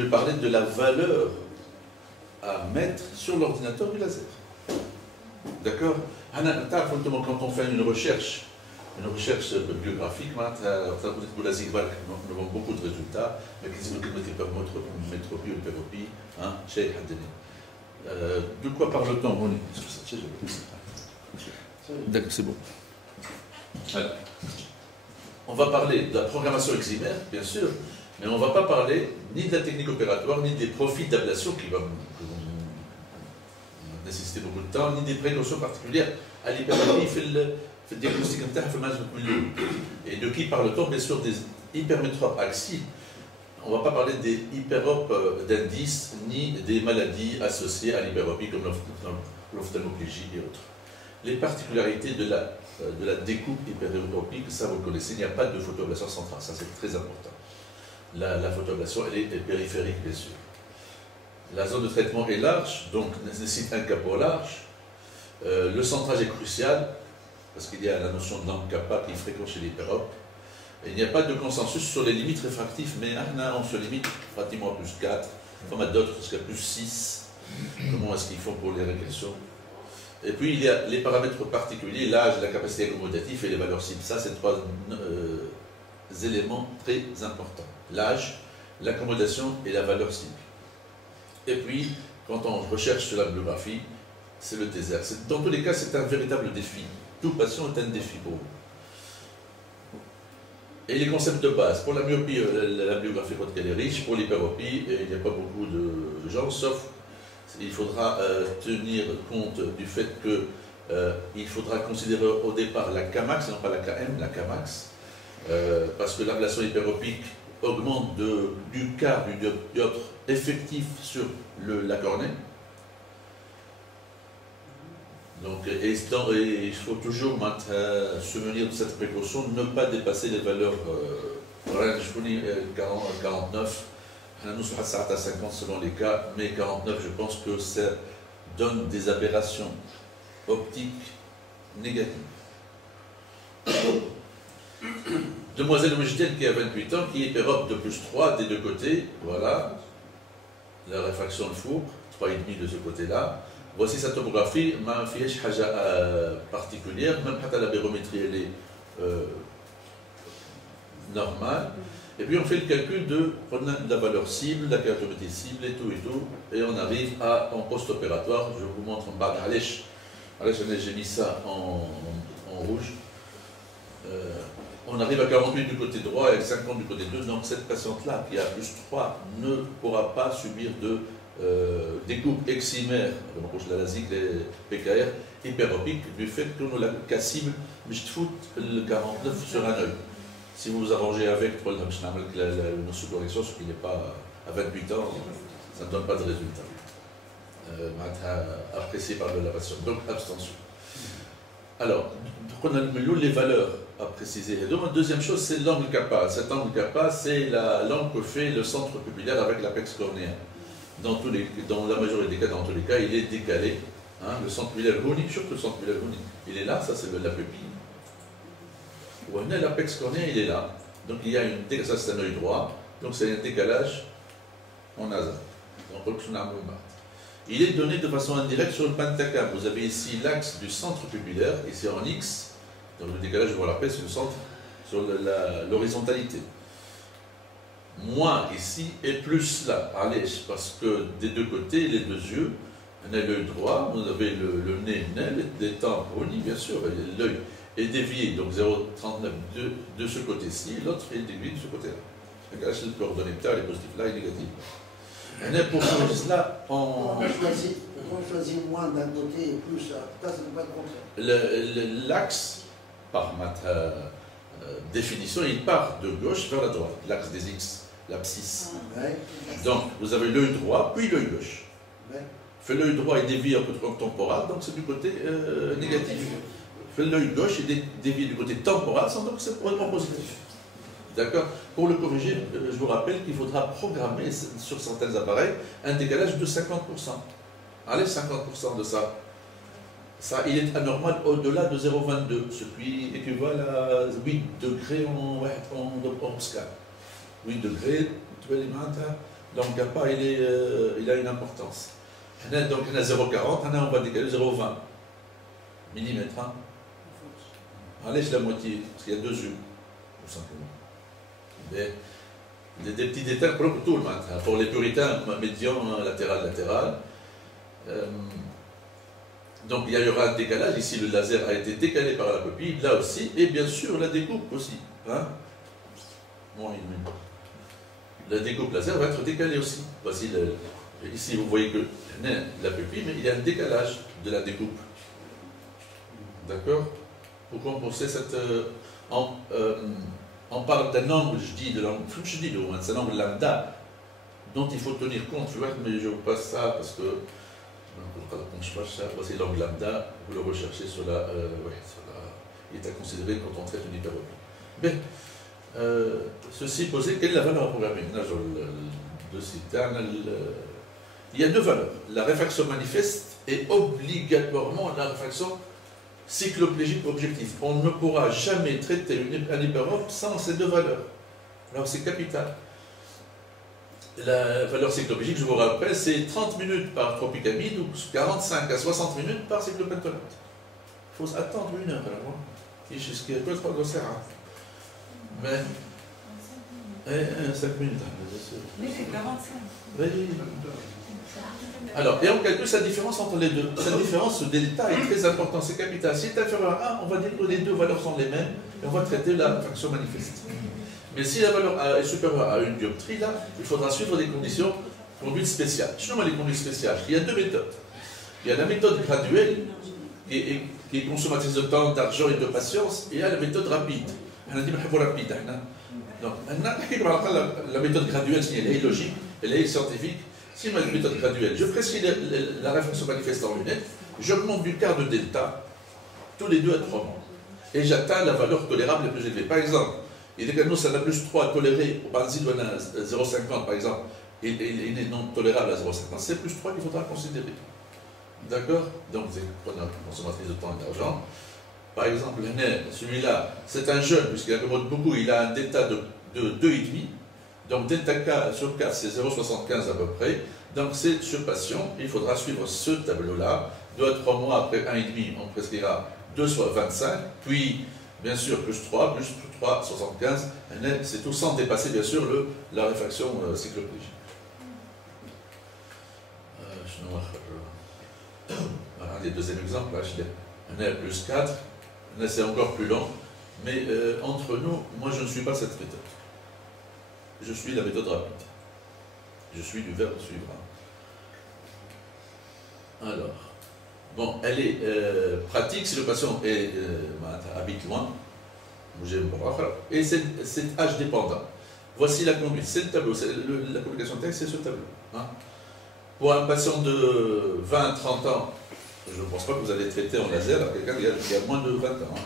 vais parler de la valeur à mettre sur l'ordinateur du laser. D'accord? Quand on fait une recherche bibliographique, nous avons beaucoup de résultats, mais qui sont métropie ou péropie, de quoi parle-t-on? D'accord, c'est bon. Alors, on va parler de la programmation eximère, bien sûr, mais on ne va pas parler ni de la technique opératoire, ni des profils d'ablation qui vont nécessiter beaucoup de temps, ni des précautions particulières à l'hypertropie fait le diagnostic interne. Et de qui parle-t-on? Bien sûr des hypermétropes axies. On ne va pas parler des hyperopes d'indice, ni des maladies associées à l'hyperopie comme l'ophtalmoplégie et autres. Les particularités de la découpe hyperopique, ça vous connaissez, il n'y a pas de photoablation centrale, ça c'est très important. La photoablation, elle est périphérique, bien sûr. La zone de traitement est large, donc nécessite un capot large. Le centrage est crucial, parce qu'il y a la notion de langue kappa qui est fréquente chez l'hyperope. Il n'y a pas de consensus sur les limites réfractives, mais on se limite pratiquement à plus 4, comme à d'autres jusqu'à plus 6. Comment est-ce qu'ils font pour les régressions? Et puis il y a les paramètres particuliers, l'âge, la capacité accommodative et les valeurs cibles. Ça, c'est trois éléments très importants. L'âge, l'accommodation et la valeur cible. Et puis, quand on recherche sur la bibliographie, c'est le désert. Dans tous les cas, c'est un véritable défi. Tout patient est un défi pour vous. Et les concepts de base. Pour la myopie, la bibliographie, quand elle est riche. Pour l'hyperopie, il n'y a pas beaucoup de gens, sauf il faudra tenir compte du fait qu'il faudra considérer au départ la Kmax, et non pas la Km, la Kmax, parce que l'ablation hyperopique augmente du quart du dioptre effectif sur la cornée. Donc, il faut toujours se munir de cette précaution, ne pas dépasser les valeurs 49. Nous sommes à 50 selon les cas, mais 49, je pense que ça donne des aberrations optiques négatives. Demoiselle Mujtel qui a 28 ans, qui est hyperope de plus 3 des deux côtés, voilà, la réfraction de fourbe, 3,5 de ce côté-là. Voici sa topographie, ma fièche particulière, même la bérométrie elle est normale. Et puis on fait le calcul de la valeur cible, la cartométrie cible et tout, et on arrive en post-opératoire. Je vous montre en bas, j'ai mis ça en rouge. On arrive à 48 du côté droit et 50 du côté 2, donc cette patiente-là qui a plus 3 ne pourra pas subir de découpe eximère, la LASIK, les PKR, hyperopique, du fait que nous la cible, mais je te fous le 49 sur un œil. Si vous vous arrangez avec pour une sous-correction, ce qui n'est pas à 28 ans, ça ne donne pas de résultat. Apprécié par la patiente. Donc, abstention. Alors, les valeurs à préciser. Et donc, deuxième chose, c'est l'angle kappa. Cet angle kappa, c'est l'angle que fait le centre pupillaire avec l'apex cornéen. Dans la majorité des cas, dans tous les cas, il est décalé. Hein, le centre pupillaire unique, surtout le centre pupillaire unique, il est là, ça c'est la pupille. L'apex cornéen, il est là. Donc il y a ça c'est un œil droit, donc c'est un décalage en nasal. Il est donné de façon indirecte sur le pentacam. Vous avez ici l'axe du centre pupillaire, ici en X, donc le décalage, je vous rappelle, c'est le centre sur l'horizontalité. Moins ici et plus là, allez, parce que des deux côtés, les deux yeux, on a l'œil droit, vous avez le nez, les tempes, bien sûr, l'œil est dévié, donc 0,39 de ce côté-ci, l'autre est dévié de ce côté-là. Là, c'est le coordonnées, elle est positive là et négative. On est pour cela, on choisit moins d'un côté et plus, ça ne peut pas être contraire. L'axe, par ma définition, il part de gauche vers la droite, l'axe des X, l'abscisse. Ouais. Donc, vous avez l'œil droit, puis l'œil gauche. Ouais. Fait l'œil droit est dévié un peu temporal, donc c'est du côté négatif. Fait l'œil gauche est dévié du côté temporal, donc c'est probablement positif. D'accord? Pour le corriger, je vous rappelle qu'il faudra programmer sur certains appareils un décalage de 50%. Allez, 50% de ça. Ça, il est anormal au-delà de 0,22, ce qui équivaut à 8 degrés en scale. 8 degrés, Donc kappa, il a une importance. Donc on a 0,40, on va décaler 0,20 mm. Hein. Allez, c'est la moitié, parce qu'il y a 2 U, tout simplement. Des petits détails pour tout le monde. Pour les puritains, médian, latéral. Donc il y aura un décalage. Ici, le laser a été décalé par la copie, là aussi, et bien sûr la découpe aussi. Hein. Bon, la découpe laser va être décalée aussi. Voici ici, vous voyez que la pupille, mais il y a un décalage de la découpe. D'accord? Pour compenser cette. On parle d'un angle, c'est un angle lambda dont il faut tenir compte, mais je vous passe ça parce que voici l'angle lambda, vous le recherchez sur la. Il est à considérer quand on traite une hyperopie. Bien, ceci posé, quelle est la valeur à programmer? Il y a 2 valeurs. La réfraction manifeste et obligatoirement la réfraction cycloplégique objectif. On ne pourra jamais traiter un hyperope sans ces 2 valeurs. Alors c'est capital. La valeur cycloplégique, je vous rappelle, c'est 30 minutes par tropicamide ou 45 à 60 minutes par cyclopentolate. Il faut attendre 1 heure alors. Et jusqu'à peu de grosseur. Mais 5 minutes. Mais c'est 45. Oui. Alors, et on calcule sa différence entre les deux. Cette différence, ce delta, est très important, c'est capital. Si c'est inférieur à 1, on va dire que les 2 valeurs sont les mêmes et on va traiter la fraction manifeste. Mais si la valeur est supérieure à 1 dioptrie, là, il faudra suivre des conditions, conduite spéciales. Je nomme les conduites spéciales. Il y a 2 méthodes. Il y a la méthode graduelle, qui est consommatrice de temps, d'argent et de patience, et il y a la méthode rapide. On a dit rapide. Donc, la méthode graduelle, elle est logique, elle est scientifique. Si ma méthode graduelle, je prescris la réfraction manifeste en lunettes, j'augmente du quart de delta tous les 2 à 3 mois. Et j'atteins la valeur tolérable la plus élevée. Par exemple, il est ça a plus 3 toléré au benzine de 0,50 par exemple, et il est non tolérable à 0,50, c'est plus 3 qu'il faudra considérer. D'accord? Donc, c'est une consommatrice de temps et d'argent. Par exemple, celui-là, c'est un jeune, puisqu'il accommode beaucoup, il a un delta de 2,5. Donc delta K sur 4, c'est 0,75 à peu près. Donc ce patient, il faudra suivre ce tableau-là. 2 à 3 mois après 1,5, on prescrira 2 soit 25. Puis, bien sûr, plus 3, 75. C'est tout sans dépasser, bien sûr, la réfraction cycloplégique. Voilà, les deuxième exemple, là, je l'ai. Plus 4. C'est encore plus long. Mais entre nous, moi, je ne suis pas cette méthode. Je suis la méthode rapide. Je suis du verbe suivant. Alors, bon, elle est pratique si le patient habite loin, et c'est âge dépendant. Voici la conduite, c'est le tableau, la communication de texte, c'est ce tableau. Hein. Pour un patient de 20-30 ans, je ne pense pas que vous allez traiter en laser quelqu'un qui a moins de 20 ans. Hein.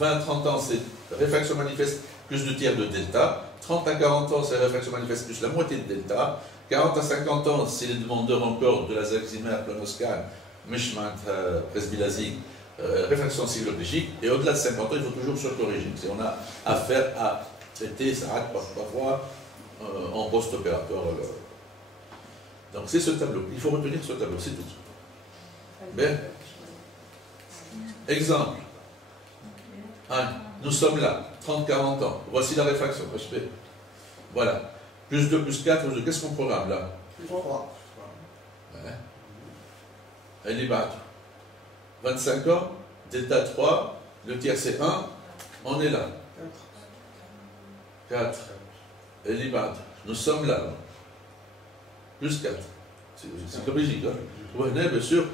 20-30 ans, c'est réfraction manifeste plus 2 tiers de delta. 30 à 40 ans, c'est réfraction manifeste plus la moitié de delta. 40 à 50 ans, c'est les demandeurs encore de laser excimaire, planoscan, mishmat, presbylasing, réfraction cycloplégique. Et au-delà de 50 ans, il faut toujours se corriger. Si on a affaire à traiter, ça arrête parfois en post-opératoire. Donc c'est ce tableau. Il faut retenir ce tableau, c'est tout. Bien. Exemple. Nous sommes là, 30-40 ans. Voici la réfraction. Voilà. Plus 2, plus 4, qu'est-ce qu'on programme là? Plus 3. Ouais. Elle est battue. 25 ans, delta 3, le tiers c'est 1, on est là. 4. Elle est battue. Nous sommes là. Plus 4. C'est comme logique. Hein? Bien sûr,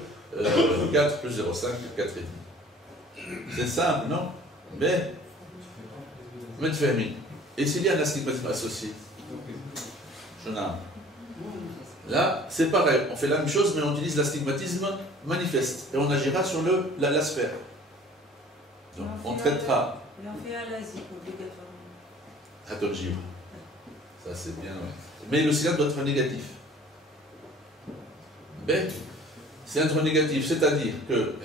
4 plus 0,5, 4,5. C'est simple, non? Mais et s'il y a un astigmatisme associé, là, c'est pareil, on fait la même chose, mais on utilise l'astigmatisme manifeste et on agira sur la sphère. Donc, on traitera. Et on fait un LASIK obligatoirement. Atolgibre. Ça, c'est bien, ouais. Mais le cylindre doit être négatif. Mais, c'est un négatif, c'est-à-dire que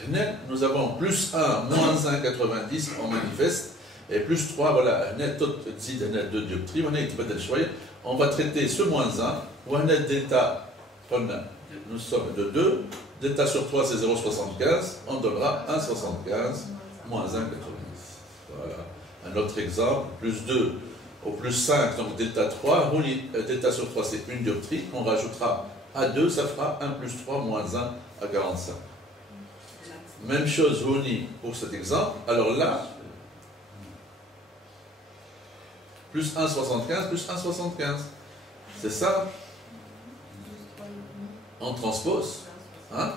nous avons plus 1, moins 1,90 en manifeste, et plus 3, voilà, de dioptrie, on va traiter ce moins 1 ou un delta, nous sommes de 2, delta sur 3 c'est 0,75, on donnera 1,75 moins 1,90. Voilà. Un autre exemple, plus 2 au plus 5, donc delta 3, delta sur 3 c'est une dioptrie, on rajoutera à 2, ça fera 1 plus 3 moins 1 à 45. Même chose pour cet exemple, alors là, plus 1,75 plus 1,75. C'est ça. On transpose. Hein?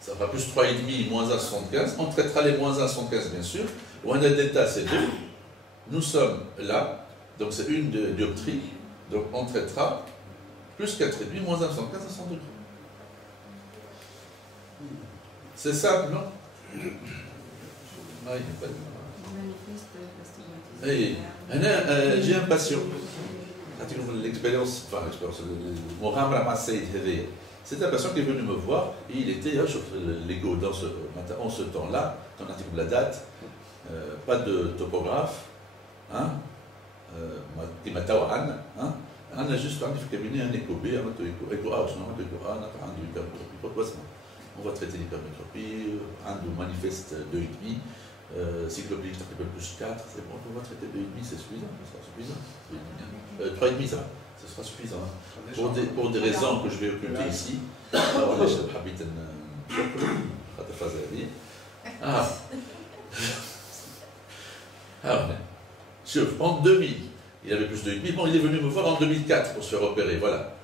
Ça fera plus 3,5 moins 1,75. On traitera les moins 1,75 bien sûr. Ou un delta c'est 2. Nous sommes là. Donc c'est une dioptrie. Donc on traitera plus 4,5 moins 1,75 à 100 degrés. C'est simple, non? Oui. J'ai un patient. L'expérience, enfin l'expérience, c'est un patient qui est venu me voir et il était sur l'ego en ce temps-là, dans l'article de la date, pas de topographe, hein, qui m'a dit on a juste fait le cabinet un écho B, on va traiter l'hypermétropie, un manifeste 2,5, cyclopédique un peu plus 4, c'est bon, on va traiter 2,5, c'est suffisant, ça sera suffisant. 3,5 ça va, ce sera suffisant. Pour des raisons que je vais occulter ici, alors là, je habite en 2000, il avait plus de 2,5, bon, il est venu me voir en 2004 pour se faire opérer, voilà.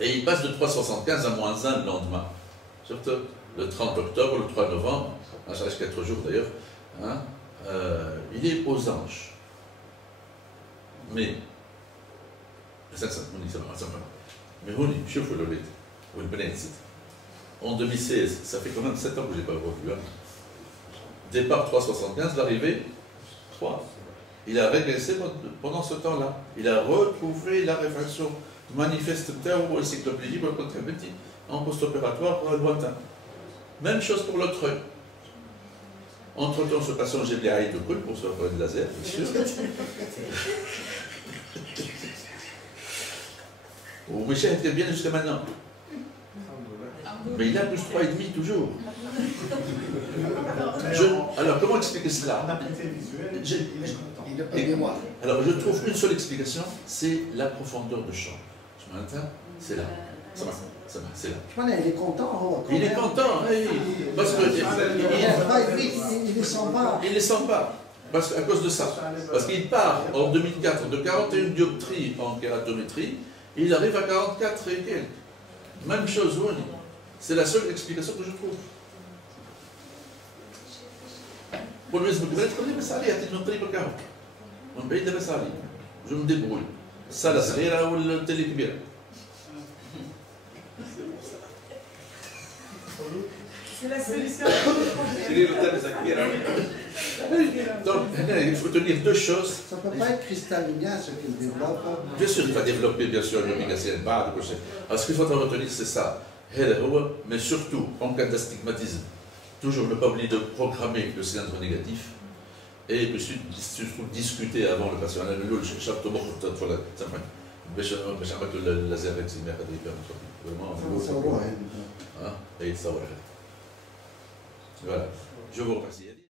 Et il passe de 3,75 à moins 1 le lendemain. Surtout le 30 octobre, le 3 novembre, ça reste 4 jours d'ailleurs, hein, il est aux anges. Mais, en 2016, ça fait quand même 7 ans que je n'ai pas revu. Hein. Départ 3,75, l'arrivée 3. Il a régressé pendant ce temps-là. Il a retrouvé la réfraction manifeste ou encyclopédie en post-opératoire lointain. Même chose pour l'autre œil. Entre-temps, ce patient, j'ai bien de coule pour se faire de laser, bien sûr. Michel était bien jusqu'à maintenant. Mais il a plus 3,5 toujours. Alors, comment expliquer cela? Alors, je trouve une seule explication, c'est la profondeur de champ. Ce matin, c'est là. C'est là. Il est content. Il est content, oui. Parce que il ne sent pas. Il ne les sent pas. À cause de ça. Parce qu'il part en 2004 de 41 dioptries en kératométrie, et il arrive à 44 et quelques. Même chose, oui. C'est la seule explication que je trouve. Pour le reste, je me débrouille. Ça, la صغيرة ou le télé كبيرة. C'est la solution. Donc, il faut tenir deux choses. Ça ne peut pas être cristallinien ce qu'il développe. Bien sûr, il va développer, bien sûr, l'oméga CN bar. Alors, ce qu'il faut en retenir, c'est ça. Mais surtout, en cas d'astigmatisme, toujours ne pas oublier de programmer le cylindre négatif et surtout discuter avant le patient. Voilà, je vous remercie.